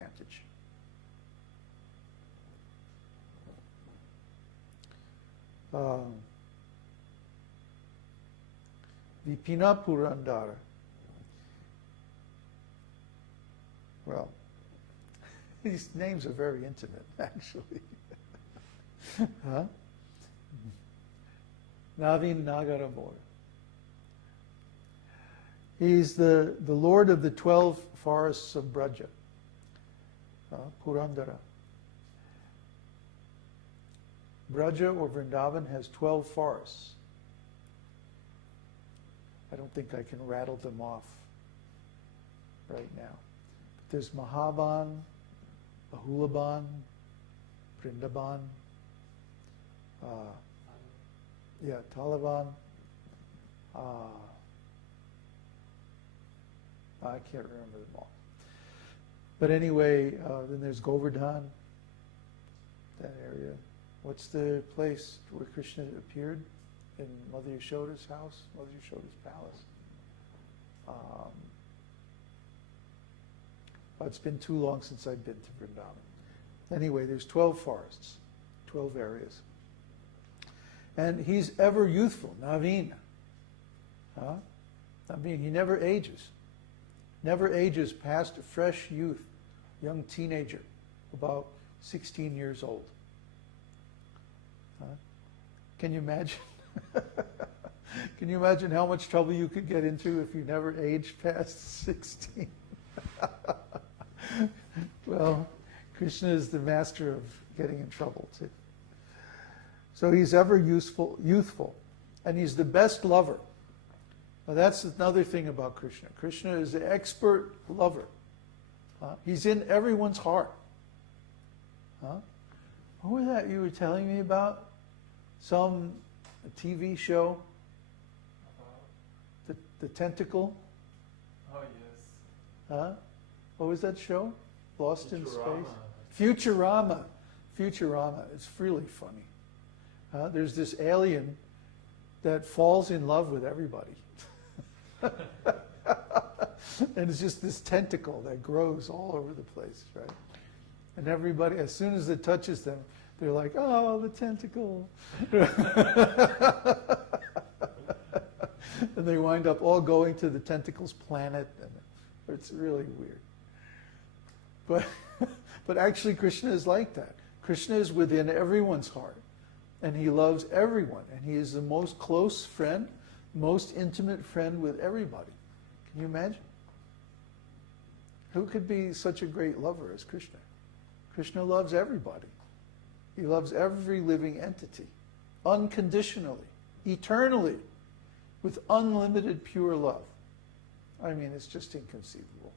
advantage. Vipina-purandara. Well, these names are very intimate, actually. Huh? Navīna nāgara-bora. He's the lord of the 12 forests of Braja, Purandara. Braja or Vrindavan has 12 forests. I don't think I can rattle them off right now. But there's Mahavan, Ahulaban, Vrindavan, Talavan. I can't remember them all. But anyway, then there's Govardhan, that area. What's the place where Krishna appeared? In Mother Yashoda's house, Mother Yashoda's palace. It's been too long since I've been to Vrindavan. Anyway, there's 12 forests, 12 areas. And he's ever youthful, navīna. Navīna, he never ages. Never ages past fresh youth, young teenager, about 16 years old. Can you imagine? Can you imagine how much trouble you could get into if you never aged past 16? Well, Krishna is the master of getting in trouble too. So he's ever youthful, and he's the best lover. Now that's another thing about Krishna. Krishna is the expert lover. He's in everyone's heart. What was that you were telling me about? Some TV show? The Tentacle? Oh, yes. What was that show? Lost in Space? Futurama. Futurama. It's really funny. There's this alien that falls in love with everybody. And it's just this tentacle that grows all over the place, right? And everybody, as soon as it touches them, they're like, oh, the tentacle. And they wind up all going to the tentacle's planet, and it's really weird. But actually Krishna is like that. Krishna is within everyone's heart, and he loves everyone, and he is the most close friend, most intimate friend with everybody. Can you imagine? Who could be such a great lover as Krishna? Krishna loves everybody. He loves every living entity, unconditionally, eternally, with unlimited pure love. I mean, it's just inconceivable.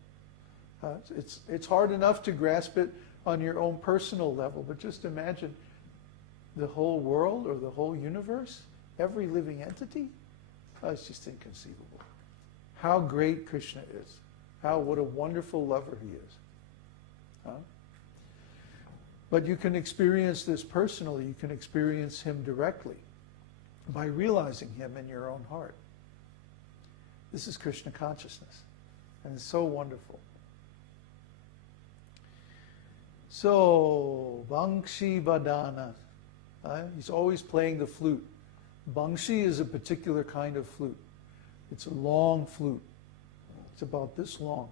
It's hard enough to grasp it on your own personal level, but just imagine the whole world or the whole universe, every living entity. It's just inconceivable. How great Krishna is. What a wonderful lover he is. But you can experience this personally. You can experience him directly by realizing him in your own heart. This is Krishna consciousness, and it's so wonderful. So, baṁśī-badana. He's always playing the flute. Baṁśī is a particular kind of flute. It's a long flute. It's about this long.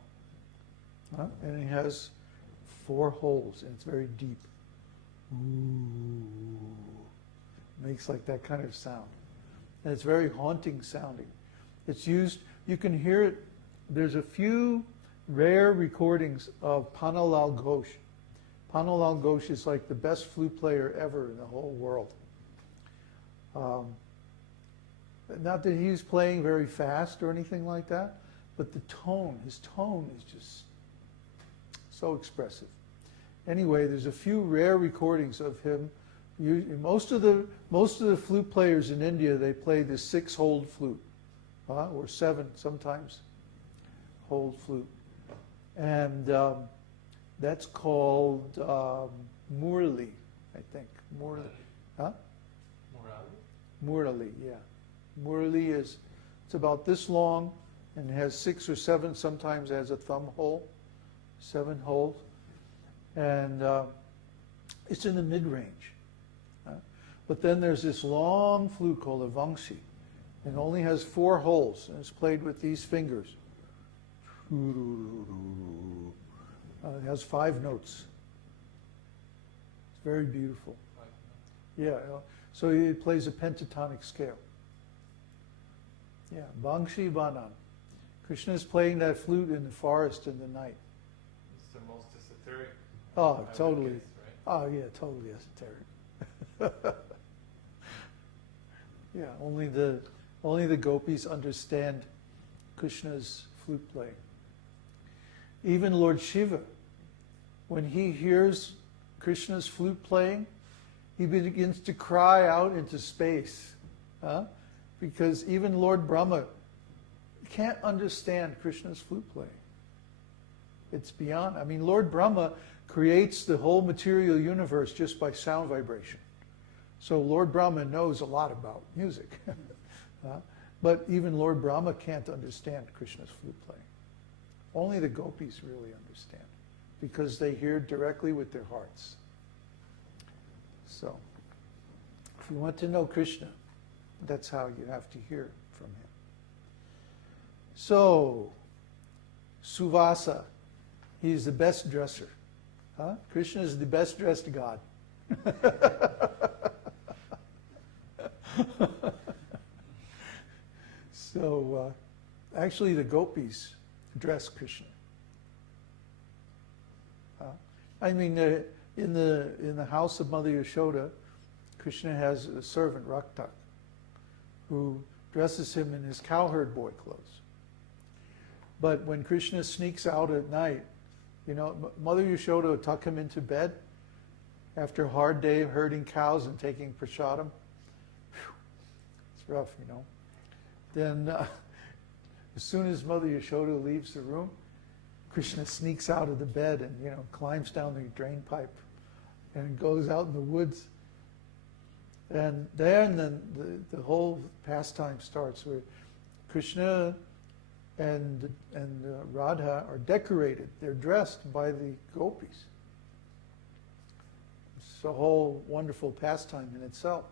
And it has 4 holes, and it's very deep. Ooh. Makes like that kind of sound. And it's very haunting sounding. It's used, you can hear it, there's a few rare recordings of Pannalal Ghosh. Pannalal Ghosh is like the best flute player ever in the whole world. Not that he's playing very fast or anything like that, but the tone, his tone is just so expressive. Anyway, there's a few rare recordings of him. Most of the flute players in India, they play this 6-holed flute, or 7 sometimes hold flute, and that's called Murli, I think. Murli, Murli, yeah. Murli it's about this long, and has 6 or 7. Sometimes has a thumb hole, 7 holes. And it's in the mid-range. But then there's this long flute called a vaṁśī. It only has 4 holes, and it's played with these fingers. It has 5 notes. It's very beautiful. Yeah, so it plays a pentatonic scale. Yeah, baṁśī-badana. Krishna is playing that flute in the forest in the night. It's the most esoteric. Oh, totally. Guess, right? Oh, yeah, totally esoteric. Yeah, only the gopis understand Krishna's flute playing. Even Lord Shiva, when he hears Krishna's flute playing, he begins to cry out into space. Because even Lord Brahma can't understand Krishna's flute playing. It's beyond. I mean, Lord Brahma creates the whole material universe just by sound vibration. So Lord Brahma knows a lot about music. But even Lord Brahma can't understand Krishna's flute playing. Only the gopis really understand, because they hear directly with their hearts. So, if you want to know Krishna, that's how you have to hear from him. So, suvāsā, he's the best dresser. Krishna is the best dressed God. So, actually the gopis dress Krishna. I mean, in the house of Mother Yashoda, Krishna has a servant, Raktak, who dresses him in his cowherd boy clothes. But when Krishna sneaks out at night, you know, Mother Yashoda would tuck him into bed after a hard day of herding cows and taking prasadam. It's rough, you know. Then, as soon as Mother Yashoda leaves the room, Krishna sneaks out of the bed and, you know, climbs down the drain pipe and goes out in the woods. And then the whole pastime starts, where Krishna and Radha are decorated. They're dressed by the gopis. It's a whole wonderful pastime in itself.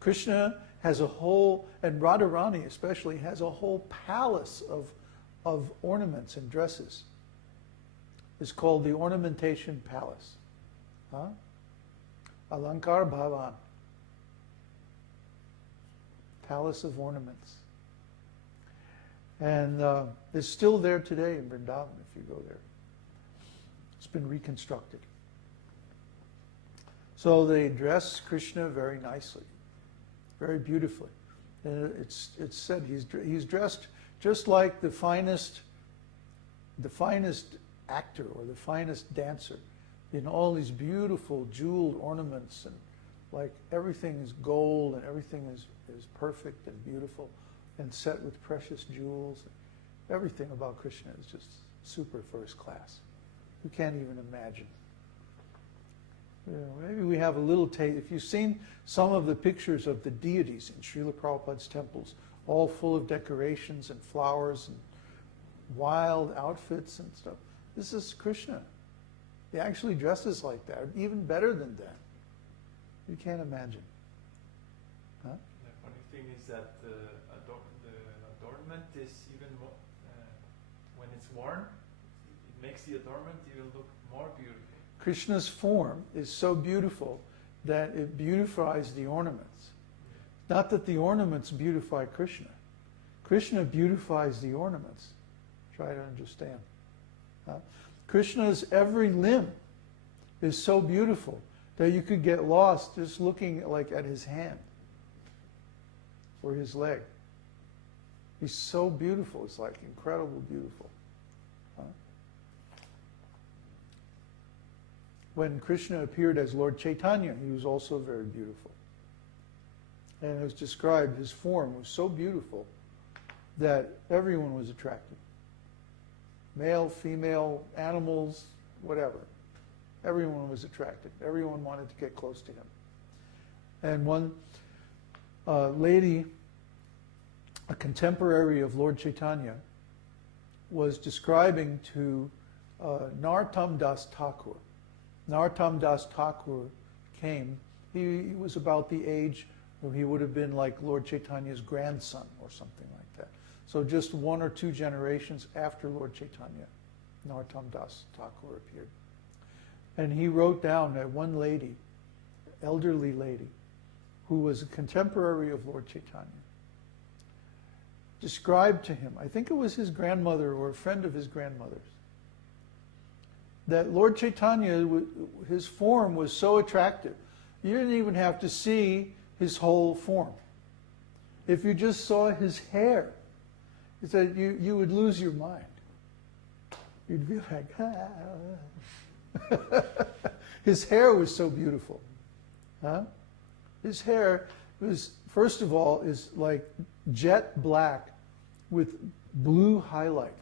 Krishna has a whole, and Radharani especially, has a whole palace of ornaments and dresses. It's called the Ornamentation Palace. Alankar Bhavan. Palace of Ornaments. And it's still there today in Vrindavan if you go there. It's been reconstructed. So they dress Krishna very nicely, very beautifully. And it's said he's dressed just like the finest actor or the finest dancer, in all these beautiful jeweled ornaments, and like everything is gold and everything is perfect and beautiful and set with precious jewels. Everything about Krishna is just super first class. You can't even imagine. You know, maybe we have a little taste. If you've seen some of the pictures of the deities in Srila Prabhupada's temples, all full of decorations and flowers and wild outfits and stuff, this is Krishna. He actually dresses like that, even better than that. You can't imagine. The funny thing is that the adornment is even more, when it's worn, it makes the adornment even look more beautiful. Krishna's form is so beautiful that it beautifies the ornaments. Not that the ornaments beautify Krishna. Krishna beautifies the ornaments. Try to understand. Krishna's every limb is so beautiful that you could get lost just looking like at his hand or his leg. He's so beautiful. It's like incredible beautiful. When Krishna appeared as Lord Chaitanya, he was also very beautiful. And it was described, his form was so beautiful that everyone was attracted. Male, female, animals, whatever. Everyone was attracted. Everyone wanted to get close to him. And one lady, a contemporary of Lord Chaitanya, was describing to Narottam Das Thakur, Narottam Das Thakur came. He was about the age where he would have been like Lord Chaitanya's grandson or something like that. So just 1 or 2 generations after Lord Chaitanya, Narottam Das Thakur appeared. And he wrote down that one lady, elderly lady, who was a contemporary of Lord Chaitanya, described to him, I think it was his grandmother or a friend of his grandmother's, that Lord Chaitanya, his form was so attractive, you didn't even have to see his whole form. If you just saw his hair, he said you would lose your mind. You'd be like, ah. His hair was so beautiful. Huh? His hair was, first of all, is like jet black with blue highlights.